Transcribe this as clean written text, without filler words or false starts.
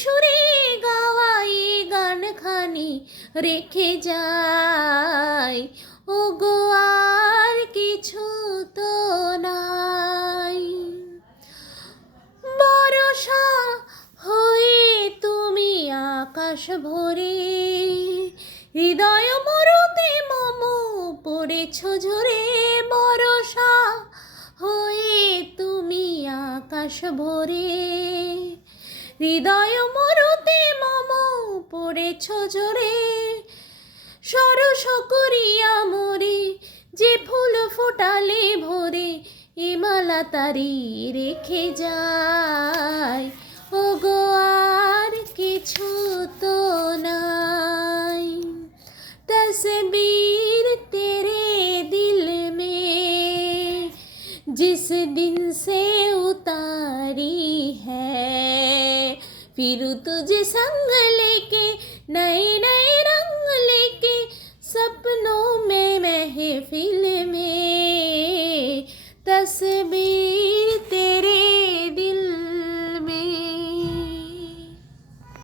সুরে গাওয়াই গান খানি রেখে যাই। ও গো আর কিছু তো নাই। বরষা হয়ে তুমি আকাশ ভরে, হৃদয় মরুতে মম পড়েছ ঝরে। বরষা হয়ে তুমি আকাশ ভরে, হৃদয় মরুতে মম পড়েছ ঝরে। সরস করিয়া মরে যে ফুল ফোটালে ভরে, এ মালা তারি রেখে যায়। ও গো আর কিছু তো নাই। तस्वीर तेरे दिल में जिस दिन से उतारी है, फिर तुझे संग लेके नए नए रंग लेके सपनों में महफिल में। तस्वीर